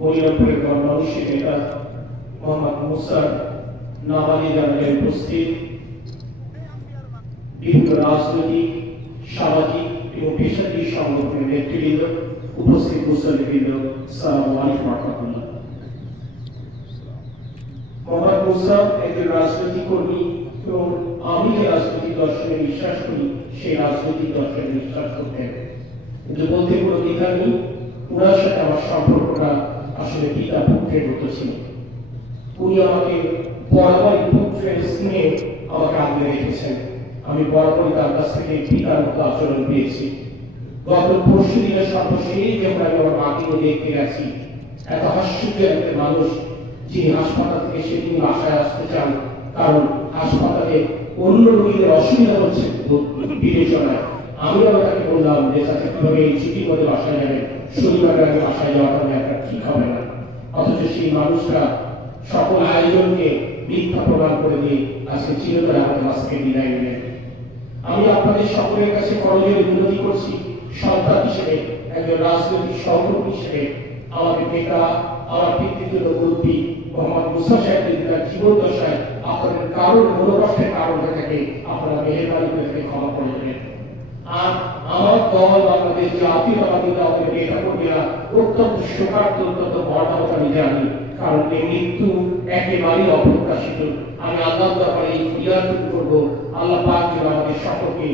মনিরামপুরের গণমানুষের নেতা মোহাম্মদ মুসার নামাজি জানাজায় উপস্থিত বিভিন্ন রাজনৈতিক, সামাজিক এবং পেশাজীবী সংগঠনের নেতৃবৃন্দ, উপস্থিত মুসল্লিবৃন্দ, আসসালামু আলাইকুম ওয়া রাহমাতুল্লাহ। মোহাম্মদ মুসা একজন রাজনৈতিক কর্মী এবং আমি যে রাজনৈতিক দর্শনে বিশ্বাস করি সেই রাজনৈতিক দর্শনে বিশ্বাস করতেন, কিন্তু বলতে কোনো দ্বিধা নেই, ওনার সাথে আমার সম্পর্কটা আসলে পিতা পুত্রের মতো ছিল। উনি আমাকে বরাবরই পুত্রের স্নেহে আমাকে আগলে রেখেছেন। আমি বরাবরই তার কাছ থেকে পিতার মতো আচরণ পেয়েছি। গত পরশু দিনের সর্বশেষ যখন আমি আমার মাকে দেখতে গেছি, এত হাস্যজ্জ্বল একটা মানুষ, যিনি হাসপাতাল থেকে সেদিন বাসায় আসতে চান, কারণ হাসপাতালে অন্য রোগীদের অসুবিধা হচ্ছে বিবেচনায়। আমি তাকে বললাম যে তাকে কিভাবে এই ছুটির মধ্যে বাসায় যাবেন, শনিবার আগে বাসায় যাওয়াটা একটা ঠিক হবে না। অথচ সেই মানুষরা সকল আয়োজনকে মিথ্যা প্রমাণ করে দিয়ে আজকে চিরতরে আমাদের কাছ থেকে বিদায় নিলেন। আমি আপনাদের সকলের কাছে করজোড়ে বিনতি করছি, সন্তান হিসেবে, একজন রাজনৈতিক সহকর্মী হিসেবে, আমাদের নেতা, আমার পিতৃতুল্য মুরব্বী মোহাম্মদ মুসা সাহেব তার জীবন দশায় আপনাদের কারোর মনোকষ্টের কারণ হয়ে থাকে, আপনারা মেহেরবানি করে তাকে ক্ষমা করে দেবেন। আর আমার দল বাংলাদেশ জাতীয়তাবাদী দলের নেতা কর্মীরা অত্যন্ত শোকার্ত, অত্যন্ত মর্মাহত আমি জানি, কারণ এই মৃত্যু একেবারেই অপ্রত্যাশিত। আমি আল্লাহর দরবারে এই ফরিয়াদ করবো, আল্লাহ পাক যেন আমাদের সকলকে